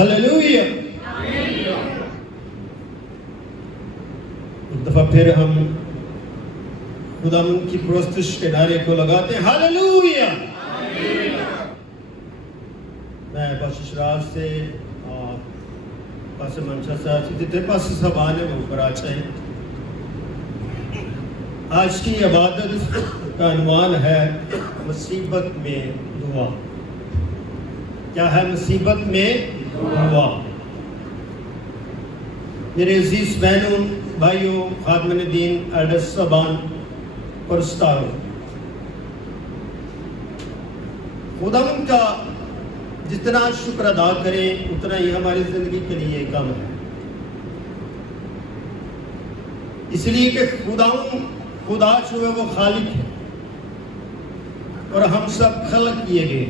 Hallelujah. एक दफा फिर हम खुदावंद की पुरस्तिश के नारे को लगाते हैं, हालेलुया। मैं बख्शिश राज से पास मंशा साहब जितने पास सब आने में ऊपर आ जाए। आज की इबादत का अनुमान है मुसीबत में दुआ। क्या है मुसीबत में दुआ? मेरे अजीज बहनों भाइयों खादमन दीन एल्डर्स सबान और उस्तादों, खुदावंद का जितना शुक्र अदा करें उतना ही हमारी जिंदगी के लिए कम है। इसलिए कि खुदा जो है वो खालिक है और हम सब खलक किए गए।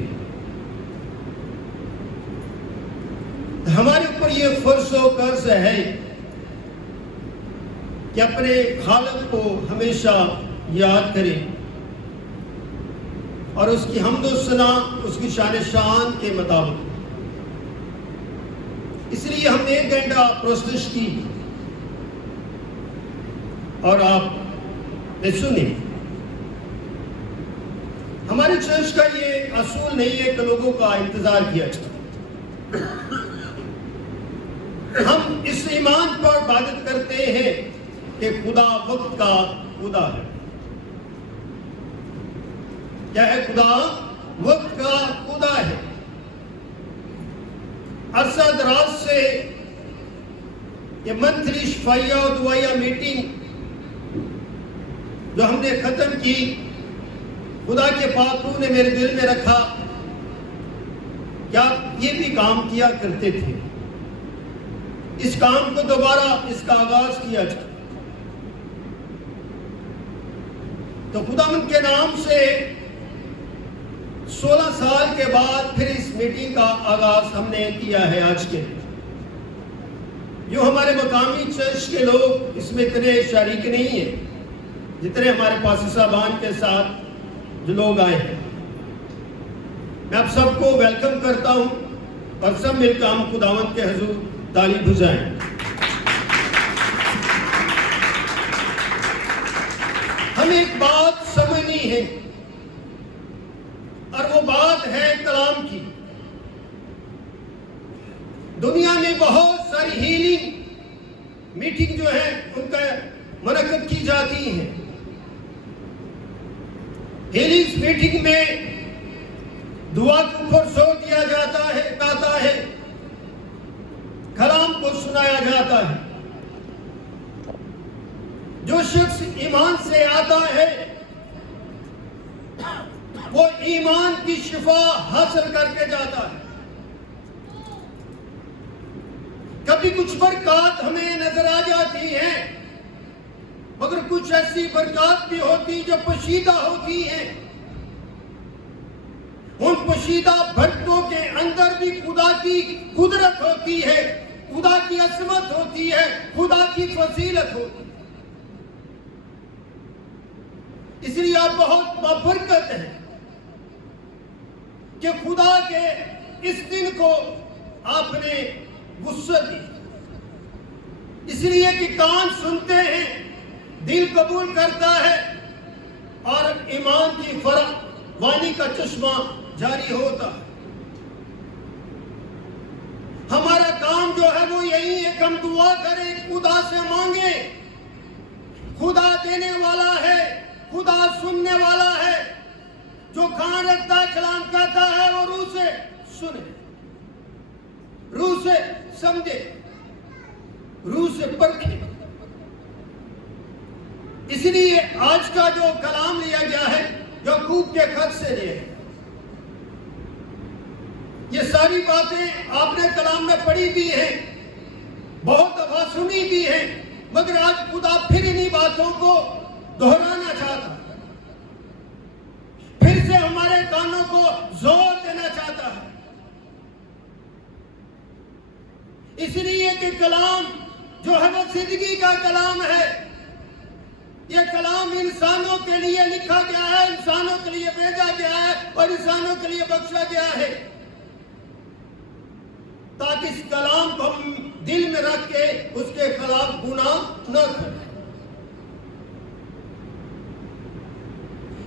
हमारे ऊपर ये फर्ज और कर्ज है कि अपने खालिक को हमेशा याद करें और उसकी हम्द व सना उसकी शान शान के मुताबिक। इसलिए हमने 1 घंटा प्रोसेस की और आप ने सुनी। हमारे चर्च का ये असूल नहीं है कि लोगों का इंतजार किया जाए। हम इस ईमान पर इबादत करते हैं कि खुदा वक्त का खुदा है। क्या है? खुदा वक्त का खुदा है। अरसा दराज से ये मंथली शफाइया और दुआया मीटिंग जो हमने खत्म की, खुदा के पाक रूह ने मेरे दिल में रखा क्या ये भी काम किया करते थे। इस काम को दोबारा इसका आगाज किया जाए। तो खुदावंद के नाम से 16 साल के बाद फिर इस मीटिंग का आगाज हमने किया है। आज के जो हमारे मकामी चर्च के लोग इसमें इतने शरीक नहीं है जितने हमारे पास साहबान के साथ जो लोग आए हैं। मैं आप सबको वेलकम करता हूं और सब मिलकर हम खुदावंद के हुजूर ताली बजाएं। हमें एक बात समझनी है और वो बात है कलाम की। दुनिया में बहुत सारी हीलिंग मीटिंग जो है उनका मुनक्कद की जाती है। हीलिंग मीटिंग में दुआ के ऊपर जोर दिया जाता है, गाता है, कलाम को सुनाया जाता है। जो शख्स ईमान से आता है वो ईमान की शिफा हासिल करके जाता है। कभी कुछ बरकत हमें नजर आ जाती है मगर कुछ ऐसी बरकत भी होती जो पोशीदा होती है। उन पोशीदा बरकतों के अंदर भी खुदा की कुदरत होती है, खुदा की असमत होती है, खुदा की फजीलत होती है। इसलिए आप बहुत बाबरकत हैं कि खुदा के इस दिन को आपने वुसअत दी। इसलिए कि कान सुनते हैं, दिल कबूल करता है और ईमान की फरावानी का चश्मा जारी होता है। हमारा काम जो है वो यही है कि हम दुआ करें, खुदा से मांगे। खुदा देने वाला है, खुदा सुनने वाला है। जो कान रखता है, कलाम कहता है, वो रूह से सुने, रूह से समझे, रूह से परखे। इसलिए आज का जो कलाम लिया गया है याकूब के खत से लिया है। ये सारी बातें आपने कलाम में पढ़ी भी है, बहुत दफा सुनी भी है, मगर आज खुदा फिर इन्हीं बातों को दोहराना चाहता, फिर से हमारे कानों को जोर देना चाहता है। इसलिए कि कलाम जो है वो जिंदगी का कलाम है। ये कलाम इंसानों के लिए लिखा गया है, इंसानों के लिए भेजा गया है और इंसानों के लिए बख्शा गया है। ताकि इस कलाम को हम दिल में रख के उसके खिलाफ गुनाह न करें।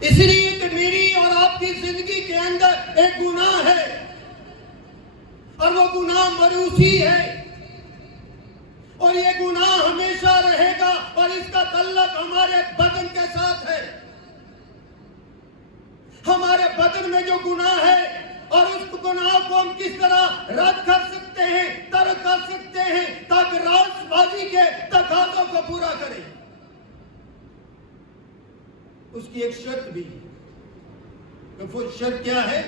इसलिए कि मेरी और आपकी जिंदगी के अंदर एक गुनाह है और वो गुनाह मरूसी है और ये गुनाह हमेशा रहेगा और इसका तल्लक हमारे बदन के साथ है। हमारे बदन में जो गुनाह है और उस गुनाह को हम किस तरह रद्द कर सकते हैं, तर्क कर सकते हैं ताकि रास्तबाजी के तकाज़ों को पूरा करें। उसकी एक शर्त भी है। तो वो शर्त क्या है?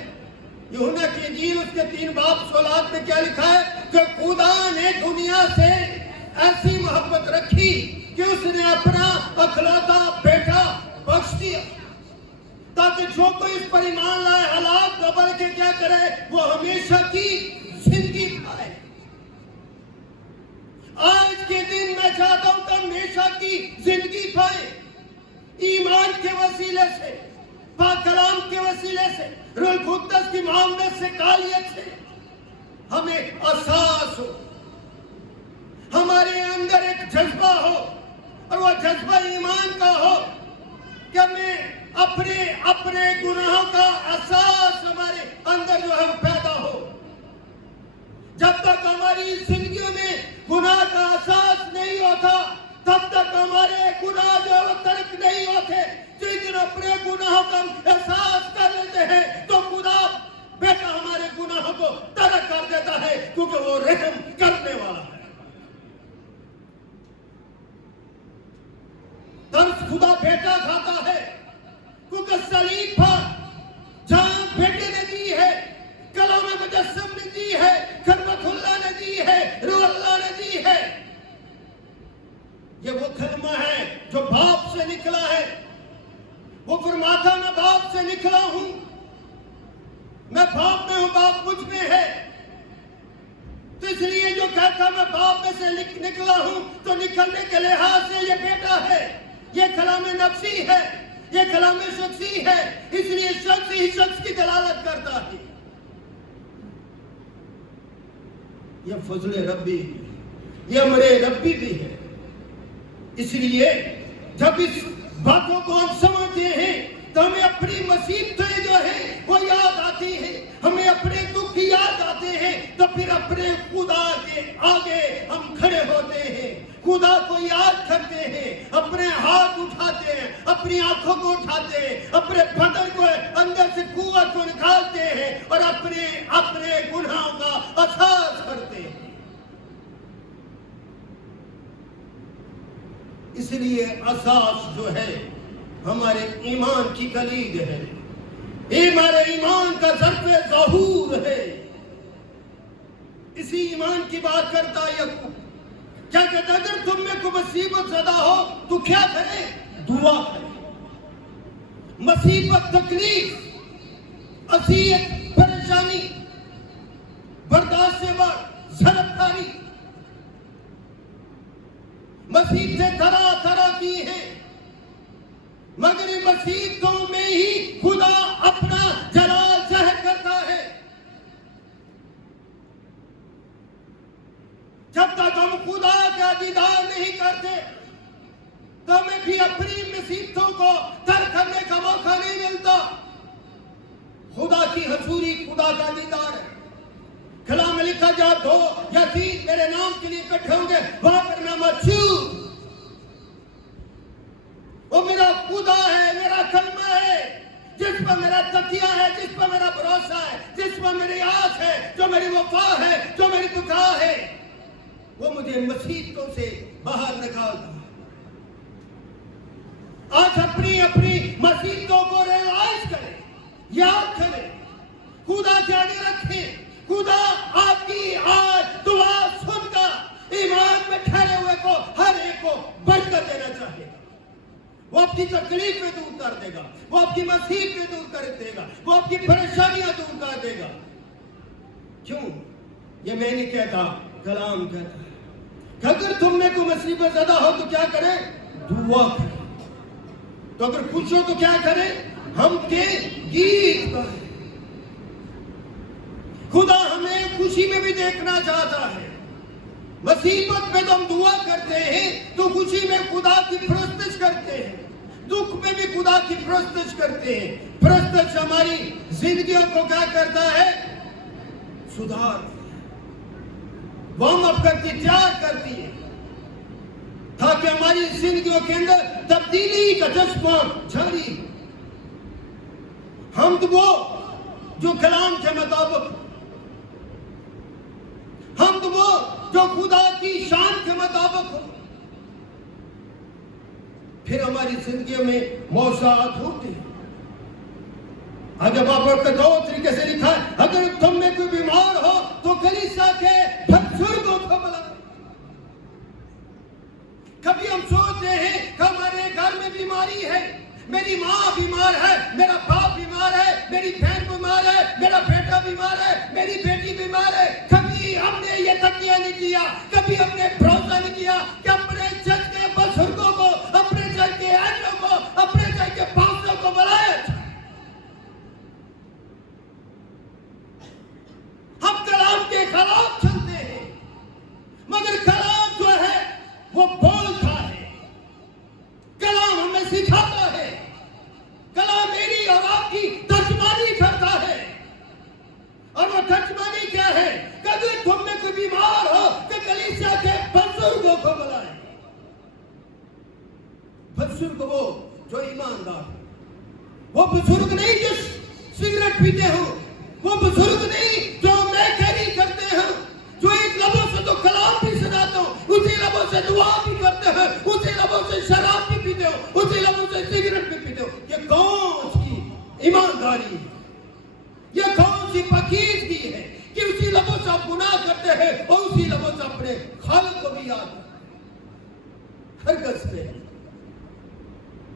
यूहन्ना की इंजील उसके 3 बाब 16 में क्या लिखा है कि खुदा ने दुनिया से ऐसी मोहब्बत रखी कि उसने अपना अखलौता बेटा बख्श दिया ताकि जो कोई इस पर ईमान लाए, हालात बदल के क्या करे, वो हमेशा की जिंदगी पाए। आज के दिन मैं चाहता हूं कि हमेशा की जिंदगी पाए, ईमान के वसीले से, पाक कलाम के वसीले से, रूह कुद्दस की मोहब्बत से, कालियत से हमें एहसास हो, हमारे अंदर एक जज्बा हो और वह जज्बा ईमान का हो कि हमें अपने गुनाहों का एहसास हमारे अंदर जो है पैदा हो। जब तक हमारी जिंदगी में गुनाह का एहसास नहीं होता तब तक हमारे गुनाह जो तर्क नहीं होते। जिस दिन अपने गुनाहों का एहसास कर लेते हैं तो खुदा बेटा हमारे गुनाहों को तर्क कर देता है क्योंकि वो रहम करने वाला है। दर्द खुदा बेटा खाता है क्योंकि सलीब पर जहां बेटे ने दी है, कलाम मुजस्सम ने दी है, कलमतुल्लाह ने दी है, रूह अल्लाह ने दी है। ये वो कलमा है जो बाप से निकला है। वो फरमाता मैं बाप से निकला हूं, मैं बाप में हूं, बाप मुझ में है। तो इसलिए जो कहता मैं बाप में से निकला हूं तो निकलने के लिहाज से ये बेटा है, ये कलाम नफ्सी है, ये कलाम शख्सी है। इसलिए शख्स ही शख्स की दलालत करता है। ये फजले रब्बी, ये अमरे रब्बी भी है। इसलिए जब इस बातों को हम समझते हैं तो हमें अपनी मुसीबतें जो है वो याद आती है, हमें अपने दुख याद आते हैं। तो फिर अपने खुदा के आगे हम खड़े होते हैं, खुदा को याद करते हैं, अपने हाथ उठाते हैं, अपनी आंखों को उठाते हैं, अपने बदन को अंदर से कुव्वत को निकालते हैं और अपने गुनाहों का एहसास करते हैं। इसलिए एहसास जो है हमारे ईमान की कलीद है, हमारे ईमान का ज़र्फ़े ज़हूर है। इसी ईमान की बात करता याकूब। क्या कहता है? अगर तुम में कोई मुसीबत ज़दा हो तो क्या करे? दुआ करे। मुसीबत, तकलीफ, अज़ियत, परेशानी बर्दाश्त से बाहर ज़रफ़दारी, मुसीबतें तरह तरह की हैं, मगर इन मुसीबतों में ही खुदा अपना जलाल ज़ाहिर करता है। जब तक हम खुदा का दीदार नहीं करते तो हमें भी अपनी मुसीबतों को तर्क करने का मौका नहीं मिलता। खुदा की हजूरी, खुदा का दीदार है। कलाम में लिखा जा 2 या 3 मेरे नाम के लिए इकट्ठे होंगे वहां पर मैं मौजूद। वो मेरा खुदा है, मेरा कलमा है, जिस पर मेरा तकिया है, जिस पर मेरा भरोसा है, जिस पर मेरी आस है, जो मेरी वफा है, जो मेरी दुआ है। वो मुझे मुसीबतों से बाहर निकालता है। आज अपनी मुसीबतों को रियलाइज करें, याद करें, खुदा के आगे रखें। खुदा आपकी आज दुआ सुनकर ईमान में ठहरे हुए को हर एक को बरकत देना चाहेगा। वो आपकी तकलीफें दूर कर देगा, वो आपकी मुसीबतें दूर कर देगा, वो आपकी परेशानियां दूर कर देगा। क्यों? ये मैं नहीं कहता, कलाम कहता है कि अगर तुम में कोई मुसीबत ज़्यादा हो तो क्या करें? दुआ करें। तो अगर खुश हो तो क्या करें? हम के गीत गाएं। खुदा हमें खुशी में भी देखना चाहता है। मुसीबत में तो हम दुआ करते हैं, तो खुशी में खुदा की परस्तिश करते हैं, दुख में भी खुदा की परस्तिश करते हैं। परस्तिश हमारी जिंदगियों को क्या करता है? सुधार, वार्म अप करती, तैयार करती है, ताकि हमारी जिंदगियों के अंदर तब्दीली का जज्बा जारी। हम तो वो जो कलाम के मुताबिक, हम तो वो जो खुदा की शान के मुताबिक हो, फिर हमारी जिंदगी में मौसात होती है। अगर बाबर का दो तरीके से लिखा है, अगर तुम में कोई बीमार हो तो कलीसिया के बुजुर्गों को बुलाओ। कभी हम सोचते हैं कि हमारे घर में बीमारी है, मेरी माँ बीमार है, मेरा बाप बीमार है, मेरी बहन बीमार है, मेरा बेटा बीमार है, मेरी बेटी बीमार है। कभी हमने ये तकिया नहीं किया, कभी हमने भरोसा नहीं किया कि अपने चर्च के बुजुर्गों को, अपने चर्च के एल्डरों को, अपने चर्च के पास्टरों को बुलाया। हम कलाम के खिलाफ चलते हैं, मगर कलाम जो है वो बोलता है, कलाम हमें सिखाता है, कलाम मेरी और आपकी तर्जमानी करता है। और वो तर्जमानी क्या है? कभी तुम में कोई बीमार हो तो कलीसिया के बुजुर्गों को बुलाए। बुजुर्ग वो जो ईमानदार है, वो बुजुर्ग नहीं जो सिगरेट पीते हो, वो बुजुर्ग नहीं जो मैकेरी करते हैं, जो एक लबों से तो कलाम भी सुनाते हो, उसी लबों से दुआ भी करते हैं, उसी लबों से शराब भी पीते हो, उसी लबों से सिगरेट भी पीते हो। ये कौन सी ईमानदारी है? ये कौन सी फकीरगी है कि उसी लबों से आप गुनाह करते हैं और उसी लबों से अपने खालिक को भी याद हरकत में।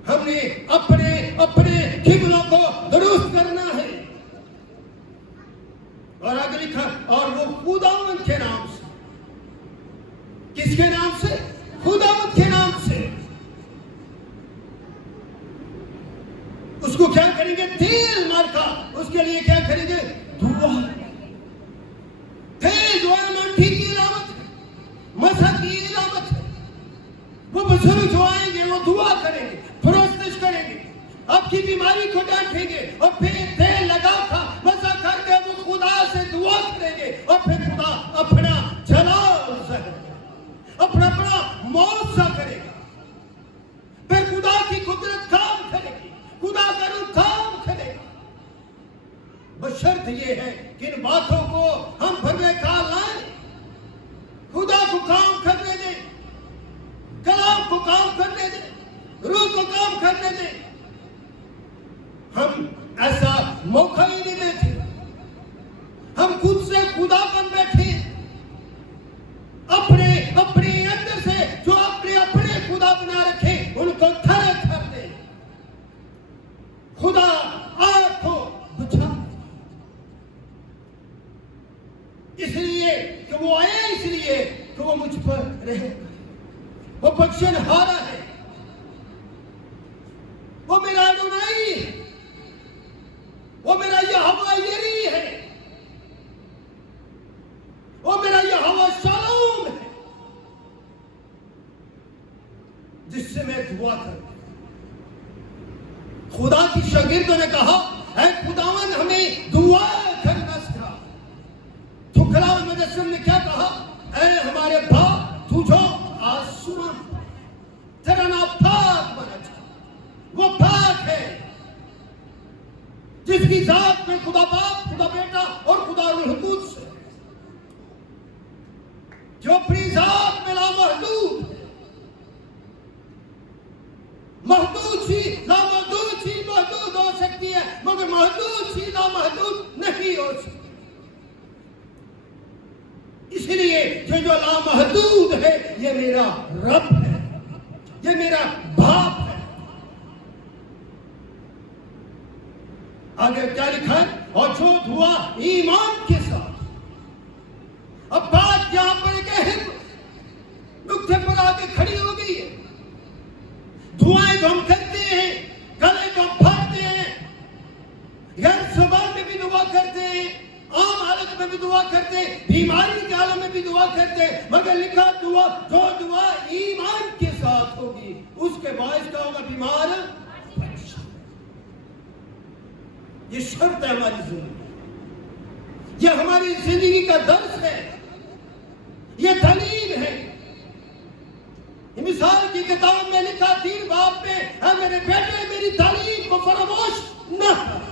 हमने अपने अपने किबलों को दुरुस्त करना है। और आगे लिखा, और वो खुदावंद के नाम से। किसके नाम से? खुदावंद के नाम से। उसको क्या करेंगे? तेल मार्का, उसके लिए क्या करेंगे? दुआ। तेल जो है मंठी की इलामत है, मसा की इलामत है। वो बुजुर्ग जो आएंगे वो दुआ करेंगे, परस्तिश करेंगे, आपकी बीमारी को डांटेंगे और फिर तेल लगा था मसा करके वो खुदा से दुआ करेंगे और फिर खुदा अपना जलाल करेगा, अपना मौजा करेगा। फिर खुदा की कुदरत काम करेगी, खुदा का रूप काम करेगा। बशर्त ये है कि इन बातों को हम भरवे काल लाएं, खुदा को काम करने दें, कलाम को काम करने दें, रूह को काम करने दें। हम ऐसा मौका ही नहीं देते। हम खुद से खुदा बन बैठे, अपने अपने अंदर से जो अपने अपने खुदा बना रखे उनको खड़े कर दे। खुदा आपको बुझा, इसलिए कि वो आए, इसलिए कि वो मुझ पर रहे। वो बख्शनहारा है, वो मेरा अदोनाई है, वो मेरा यहोवा यरी है, वो मेरा यहोवा शालोम है, जिससे मैं दुआ करता। खुदा की शागिर्दों ने कहा, ऐ खुदावन हमें दुआ करना सिखा। तो कलाम मुजस्सिम ने क्या कहा? ऐ हमारे बाप तुझो आसमान, तेरा नाम पाक बना जाए। वो पाक है जिसकी जात में खुदा बाप, खुदा बेटा और खुदा रूह कुद्स है, जो अपनी जात में लामहदूद है। महदूद सी लामहदूद सी महदूद हो सकती है, मगर महदूद सी लामहदूद नहीं हो सकती। इसलिए ये जो लामहदूद है ये मेरा रब है, ये मेरा बाप है। आगे क्या लिखा है? और जो हुआ ईमान के साथ। अब बात यहां पर एक नुक्ते पर आके खड़ी हो गई है। दुआएं तो हम करते हैं, गले को हम फाड़ते हैं, गैर सुबह में भी दुआ करते हैं, आम हालत में भी दुआ करते हैं, दुआ करते, मगर लिखा दुआ, जो दुआ ईमान के साथ होगी उसके बायस क्या होगा? बीमार। ये शर्त है हमारी जिंदगी, ये हमारी जिंदगी का दर्स है, ये तालीम है। मिसाल की किताब में लिखा 3 बाब में, है मेरे बेटे मेरी तालीम को फरामोश न कर।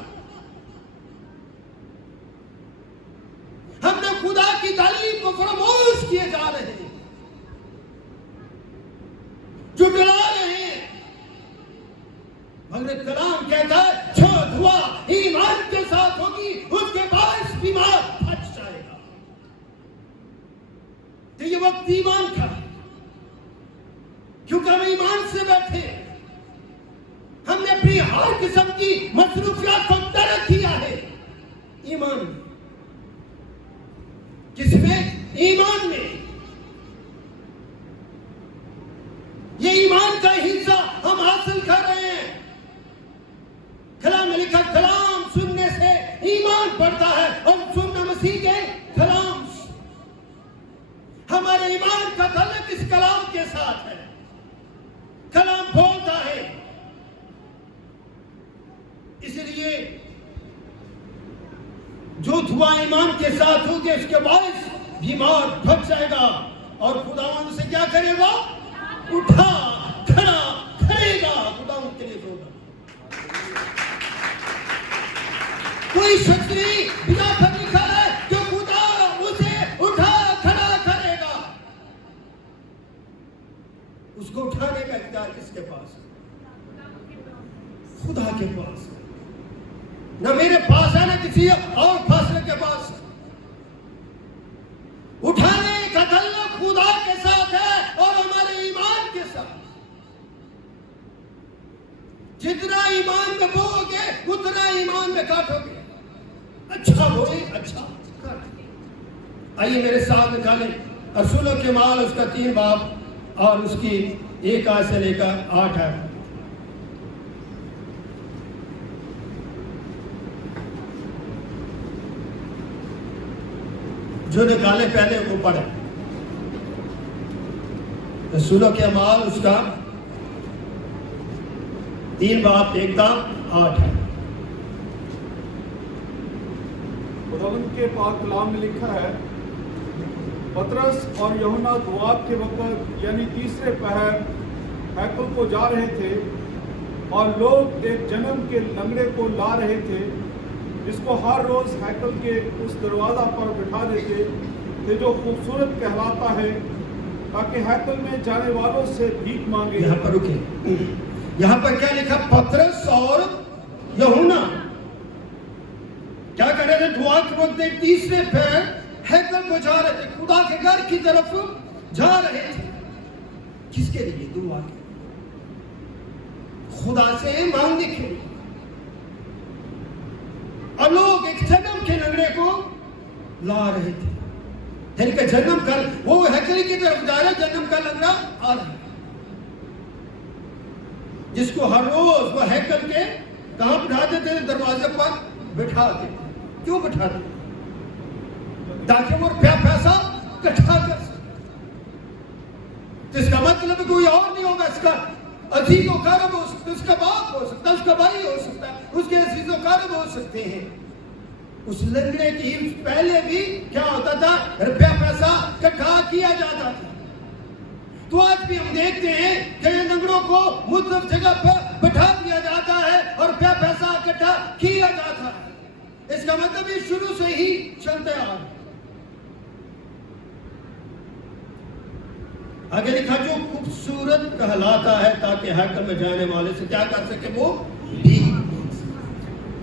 हमने खुदा की तालीम को फरामोश किए जा रहे हैं, जुटला रहे हैं। मगर कलाम कहता है जो दुआ ईमान के साथ होगी उसके बाद बीमार बच जाएगा। तो ये वक्त ईमान का, क्योंकि हम ईमान से बैठे, हमने अपनी हर किस्म की मसरूफियात को तरक किया है ईमान में। किसमें? ईमान में। ये ईमान का हिस्सा हम हासिल कर रहे हैं। कलाम में लिखा कलाम सुनने से ईमान बढ़ता है और सुनना मसीह के कलाम। हमारे ईमान का ताल्लुक इस कलाम के साथ है। कलाम बोलता है, इसलिए जो दुआ ईमान के साथ होगी उसके बाद बीमार भग जाएगा और खुदावंद उसे क्या करेगा? उठा खड़ा करेगा। खुदावंद के लिए होगा। कोई शख्स नहीं बिना पर लिखा है जो खुदा उसे उठा खड़ा करेगा। उसको उठाने का इख्तियार किसके पास है? खुदा के पास है। न मेरे पास है, न किसी और फासले के पास। उठाने का ताल्लुक खुदा के साथ है और हमारे ईमान के साथ। जितना ईमान में बोओगे उतना ईमान में काटोगे। अच्छा बोले, अच्छा काट। आइए मेरे साथ निकालें रसूलों के माल उसका 3 बाब और उसकी 1 आयत से लेकर 8 आयत। जो निकाले पहले वो पढ़े। रसूलों के अमाल उसका 3 बाब 1 8 है। खुदावंद के पाक कलाम में लिखा है, पतरस और यूहन्ना दुआत के वक्त यानी तीसरे पहर हैकल को जा रहे थे और लोग एक जन्म के लंगड़े को ला रहे थे जिसको हर रोज हैकल के उस दरवाजा पर बिठा देते थे जो खूबसूरत कहलाता है, ताकि हैकल में जाने वालों से भीख मांगे। यहाँ पर रुके, यहाँ पर क्या लिखा? पतरस और यूहन्ना क्या कर रहे थे? दुआ के वक्त एक तीसरे पैर हैकल को जा रहे थे, खुदा के घर की तरफ जा रहे थे। किसके लिए? दुआ के, खुदा से मांगने के लिए। और लोग एक जन्म के लंगड़े को ला रहे थे, यानी कि जन्म कर वो हैकल की तरफ जा रहे, जन्म का लंगड़ा आ रहा है, जिसको हर रोज वो हैकल के कहां बिठा देते थे? दरवाजे पर बिठा देते। क्यों बिठाते? ताकि वो पैसा इकट्ठा कर सके। तो इसका मतलब कोई और नहीं होगा, इसका अजीज व कारब हो सकता है, उसका बाप हो सकता है, उसका भाई हो सकता है, उसके अजीज व कारब हो सकते हैं। उस लंगड़े की पहले भी क्या होता था? रुपया पैसा इकट्ठा किया जाता था। तो आज भी हम देखते हैं कि लंगड़ों को मुख्तलिफ जगह पर बैठा दिया जाता है और रुपया पैसा इकट्ठा किया जाता है। इसका मतलब ये शुरू से ही चलते आ रहा है। आगे लिखा, जो खूबसूरत कहलाता है ताकि हैकल में जाने वाले से क्या कर सके? वो भी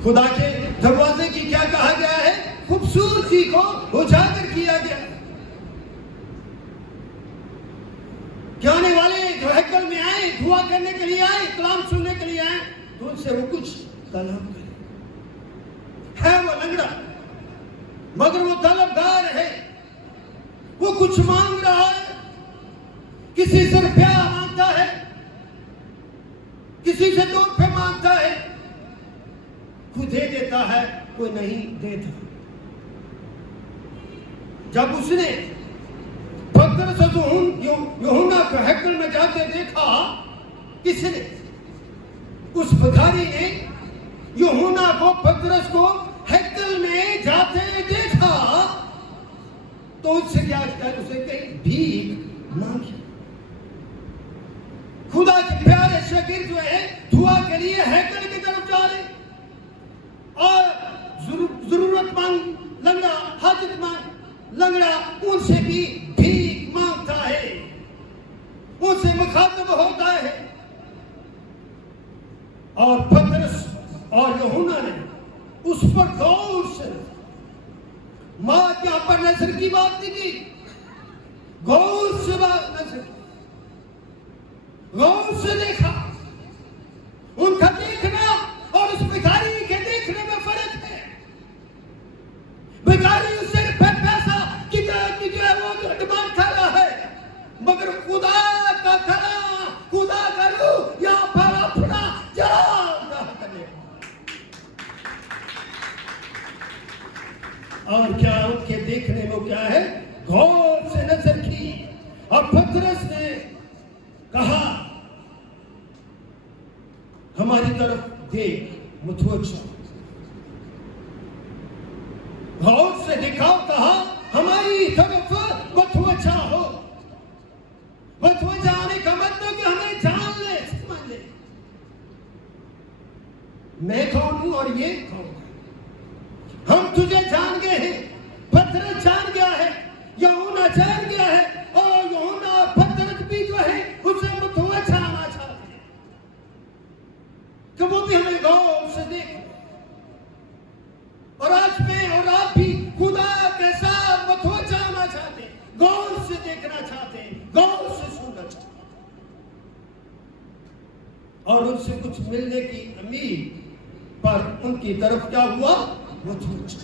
खुदा के दरवाजे की क्या कहा गया है? खूबसूरती को उजागर किया गया। जाने वाले जो हैकल में आए, दुआ करने के लिए आए, कलाम सुनने के लिए आए, तो उनसे वो कुछ तलब करे। है वो लंगड़ा, मगर वो तलबगार है, वो कुछ मांग रहा है। किसी से रुपया मांगता है, किसी से 2 रुपये मांगता है, कोई दे देता है, कोई नहीं देता। जब उसने ने देखा, किसने? उस भिखारी ने यूहन्ना को, पतरस को हैकल में जाते देखा, तो उससे क्या किया? उसे कहीं भीख मांगी। खुदा के प्यारे शागिर्द जो है दुआ के लिए हैकल की तरफ जा रहे और जरूरतमंद लंगड़ा, हाजतमंद लंगड़ा उनसे भी भीख मांगता है, उनसे मुखातब होता है। और पतरस और यूहन्ना ने उस पर गौर से, मां क्या पर नजर की बात नहीं की, गौर से बात नजर की, गौर से देखा। उनका देखना और उस भिखारी के देखने में फर्क है। भिखारी उससे पैसा की जो है वो डिमांड कर रहा है, मगर खुदा का कलाम, खुदा का रूह यहाँ पर अपना जलाल करने। और क्या उनके देखने में क्या है? गौर से नजर की। और पतरस ने कहा, हमारी तरफ देख, मुतवज्जा। गौर से दिखाओ, कहा हमारी तरफ मुतवज्जा हो। मुतवज्जा आने का मतलब कि हमें जान ले, समझ ले, मैं कौन हूं और ये कौन है। हम तुझे जान गए हैं, पतरस जान गया है, यूहन्ना जान गया है, और यूहन्ना और पतरस भी जो है उसे मुतवज्जा आना चाहते हैं कि वो भी हमें गौर से देखे। और आज मैं और आप भी खुदा के साथ मुतवज्जा आना चाहते हैं, गौर से देखना चाहते हैं, गौर से सुनना चाहते हैं, और उनसे कुछ मिलने की उम्मीद पर उनकी तरफ क्या हुआ? मुतवज्जा।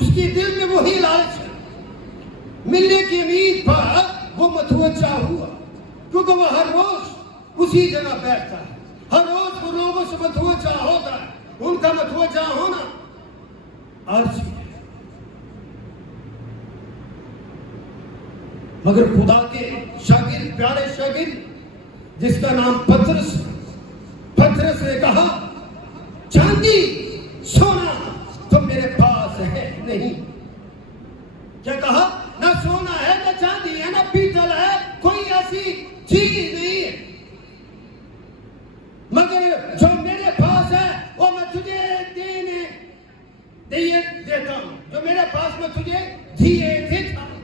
उसके दिल में वही लालच है, मिलने की उम्मीद पर वो मुतवज्जा हुआ, क्योंकि वो हर रोज उसी जगह बैठता है, हर रोज वो लोगों से मुतवज्जा होता है। उनका मुतवज्जा होना अर्जी है। मगर खुदा के शागिर्द, प्यारे शागिर्द जिसका नाम पतरस, पतरस ने कहा, चांदी सोना तो मेरे पास है नहीं। क्या कहा? ना सोना है, ना चांदी है, ना पीतल है, कोई ऐसी चीज नहीं है, मगर जो मेरे पास है वो मैं तुझे देता हूं। जो मेरे पास मैं तुझे दिए देता हूं।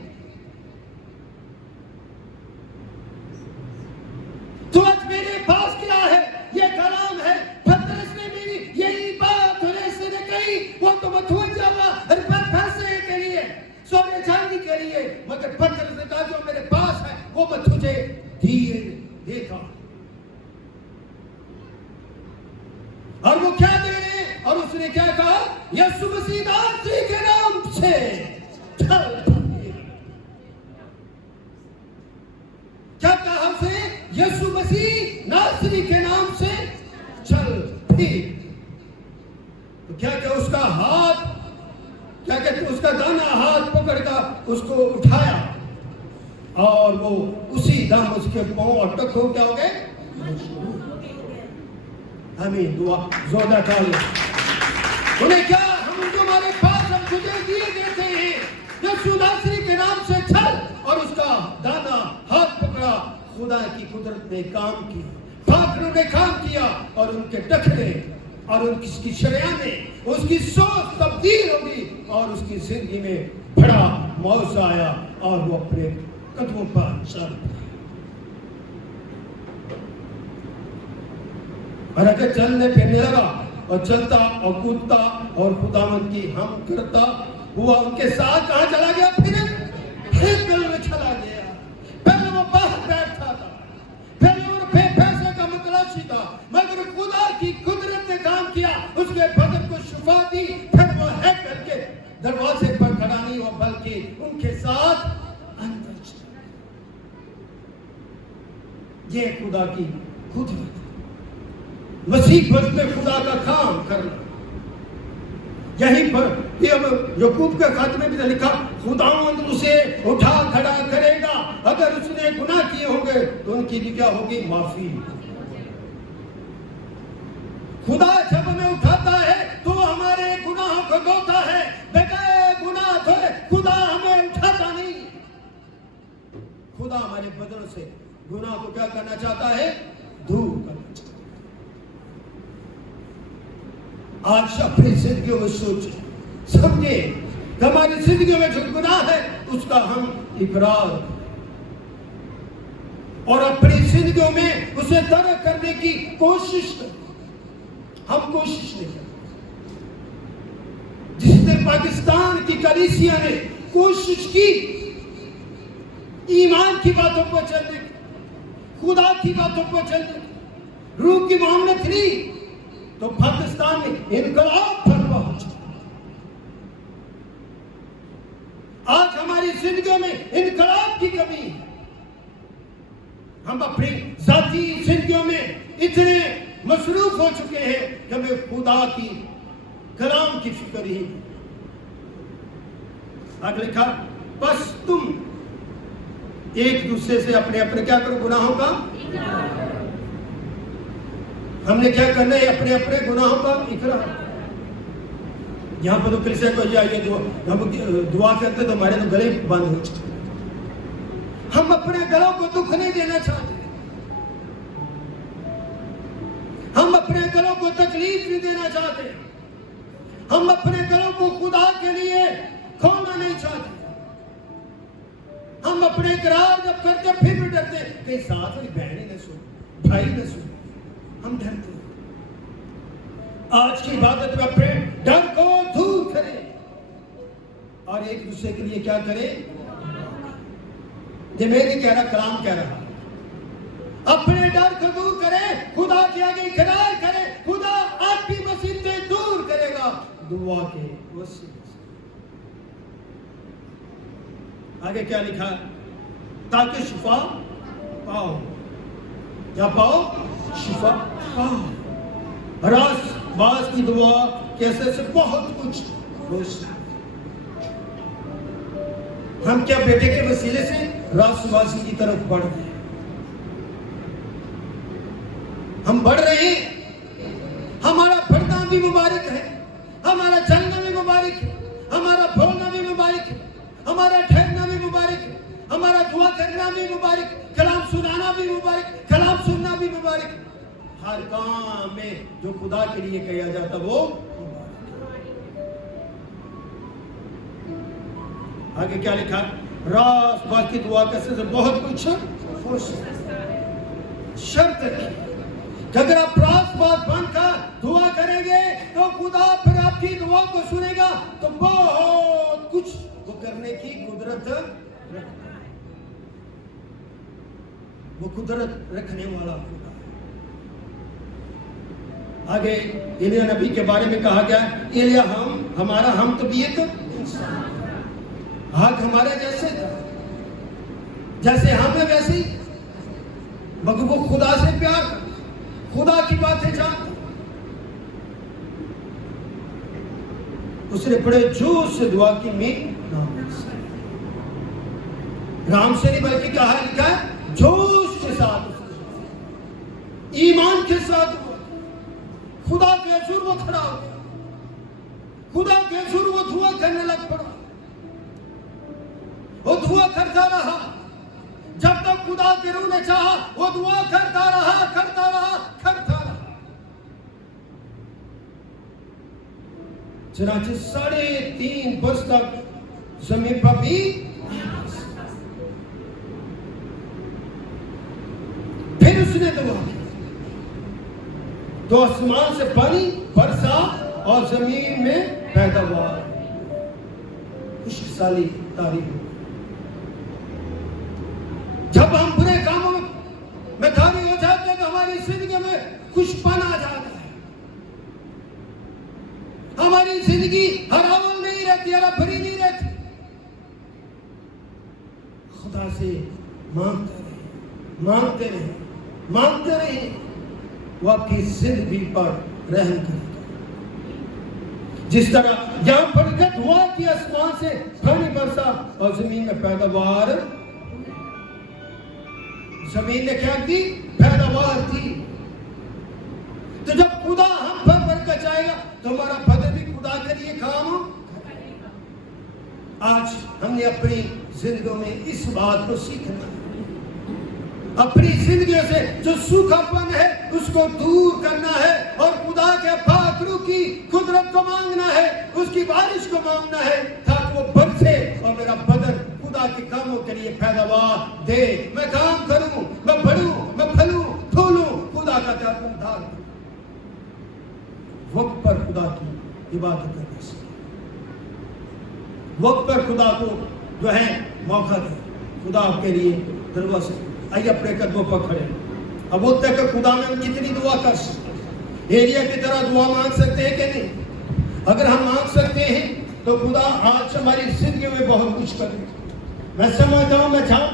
तो आज मेरे पास क्या है? ये कलाम है। पतरस ने मेरी यही बात से कही, वो तो मुतवज्जा हुआ पैसे के लिए, सोने चांदी के लिए, मगर पतरस ने कहा जो मेरे पास है वो मैं तुझे दिए देता हूं। और वो क्या दे रहे? और उसने क्या कहा? यीशु मसीह नासरी के नाम से चल। क्या कहा उसने? यीशु मसीह नासरी के नाम से चल फिर। तो क्या क्या उसका हाथ, क्या कहते, उसका दाना हाथ पकड़ कर उसको उठाया, और वो उसी दम उसके पांव और टखों क्या हो गए? हमें दुआ जोरदार डाल। उन्हें क्या? हम जो हमारे पास हम तुझे दिए देते हैं, यीशु नासरी के नाम से चल। और उसका दाना हाथ पकड़ा। खुदा की कुदरत ने काम किया, फाकरों ने काम किया, और उनके टखने और उनकी शरेआनें, उसकी सोच तब्दील होगी, और उसकी जिंदगी में बड़ा मौका आया, और वो अपने कदमों पर चल। और अगर चलने फिरने लगा और चलता और कूदता और खुदावंद की हम करता हुआ उनके साथ कहां चला गया? फिर हैकल में चला गया। पहले वो बाहर बैठता था, पहले और पैसे का मतलाशी था, मगर खुदा की कुदरत ने काम किया, उसके बदन को शिफा दी। फिर वो हैकल के दरवाजे पर खड़ा नहीं हुआ, बल्कि उनके साथ अंदर चला। ये खुदा की कुदरत है। मुसीबत में खुदा का काम करना। यहीं पर याकूब के खत में भी लिखा, खुदावंद उसे उठा खड़ा करेगा। अगर उसने गुनाह किए होंगे तो की भी क्या होगी? माफी। खुदा जब हमें उठाता है तो हमारे गुनाहों को धोता है। बगैर गुनाह धोए खुदा हमें उठाता नहीं। खुदा हमारे बदन से गुनाह को क्या करना चाहता है? दूर करना चाहता है। आज अपनी जिंदगी में सोचे, समझे, हमारी जिंदगी में जो गुनाह है उसका हम इकरार और अपनी जिंदगी में उसे तरक करने की कोशिश करें। हम कोशिश नहीं करते। जिस दिन पाकिस्तान की कलीसिया ने कोशिश की ईमान की बातों पर चलने की, खुदा की बातों पर चलने की, रूह की मोहम्मद ली, तो पाकिस्तान में इनकलाब फरमा हो चुका। आज हमारी जिंदगी में इनकलाब की कमी है। हम अपनी जाती जिंदगियों में इतने मसरूफ हो चुके हैं कि हमें खुदा की कलाम की फिक्र ही। आगे लिखा, बस तुम एक दूसरे से अपने अपने क्या करो? गुनाहों का। हमने क्या करना है? अपने अपने गुनाहों का इकरार। यहां पर तो कलीसिया को ये जो हम दुआ करते तो हमारे तो गले बंद हो चुके। हम अपने गलों को दुख नहीं देना चाहते। हम अपने गलों को तकलीफ नहीं देना चाहते। हम अपने गलों को खुदा के लिए खोना नहीं चाहते। हम अपने इकरार जब करते फिर भी डरते कहीं साथ वाली बहन न सुन, भाई न सुन। हम डरते। आज की इबादत में अपने डर को दूर करें और एक दूसरे के लिए क्या करें? ये मैं नहीं कह रहा, कलाम कह रहा। अपने डर को दूर करें, खुदा के आगे इकरार करें। खुदा आपकी मुसीबतें दूर करेगा दुआ के वसीले से। आगे क्या लिखा? ताकि शिफा पाओ। क्या पाओ? शिफा पाओ। रास बास की दुआ कैसे से बहुत कुछ हो सकता। हम क्या बेटे के वसीले से रासवासी की तरफ बढ़ रहे हैं? हम बढ़ रहे हैं। हमारा बढ़ना भी मुबारक है, हमारा चलना भी मुबारक है, हमारा बोलना भी मुबारक है, हमारा ठहरना भी मुबारक है, हमारा दुआ करना भी मुबारक, कलाम सुनाना भी मुबारक, कलाम सुनना भी मुबारक। हर काम में जो खुदा के लिए किया जाता वो आगे क्या लिखा? रास बाकी दुआ करने से बहुत कुछ हो सकता है। शर्त रखिए कि अगर आप रास बात बनकर दुआ करेंगे तो खुदा फिर आपकी दुआ को सुनेगा, तो बहुत कुछ वो करने की कुदरत रखता है। वो कुदरत रखने वाला खुदा। आगे एलिया नबी के बारे में कहा गया, एलिया हमारा हम तो भी एक इंसान, हाथ हमारे जैसे था, जैसे हम है वैसे ही, मगर वो खुदा से प्यार करता, खुदा की बातें जानता। उसने बड़े जोश से दुआ की, मैं राम से नहीं बल्कि कहा लिखा है जोश के साथ, ईमान के साथ खुदा के हजूर वो खड़ा हो गया। खुदा के हजूर वो दुआ करने लग पड़ा। वो दुआ करता रहा जब तक खुदा के रूह ने चाहा। वो दुआ करता रहा, करता रहा, करता रहा। चनाचे 3.5 वर्ष तक जमीन पर भी फिर उसने दुआ की तो आसमान से पानी बरसा और जमीन में पैदावार, खुशहाली तारीफ। जब हम बुरे कामों में खाली हो जाते हैं तो हमारी जिंदगी में खुशपन आ जाता है। हमारी जिंदगी हरावल नहीं रहती, हरा भरी नहीं रहती। खुदा से मांगते रहे, मांगते रहे, मांगते रहे। वो आपकी जिंदगी पर रहम करेगा। जिस तरह यहां पर दुआ की, आसमान से पानी बरसा और जमीन में पैदावार, जमीन ने क्या की? पैदावार की। तो जब खुदा हम पर बरकत चाहेगा तो हमारा बदन भी खुदा के लिए काम करेगा। आज हमने अपनी जिंदगी में इस बात को सीखना है। अपनी जिंदगी से जो सूखापन है उसको दूर करना है और खुदा के पाकरू की कुदरत को मांगना है, उसकी बारिश को मांगना है ताकि वो बरसे और मेरा बदन खुदा के कामों के लिए पैदावार दे। मैं काम करूं, मैं बढ़ूं, मैं फलूं, फूलूं, खुदा का दान। वक्त पर खुदा की इबादत करने से, वक्त पर खुदा को जो है मौका दे। खुदा आपके लिए दरवाजा। आइए अपने कदमों पर खड़े। अब वो तक खुदा में हम कितनी दुआ कर सकते हैं? एलिया की तरह दुआ मांग सकते हैं कि नहीं? अगर हम मांग सकते हैं तो खुदा आज हमारी जिंदगी में बहुत कुछ करेगा। मैं समझता हूँ, मैं चाहूँ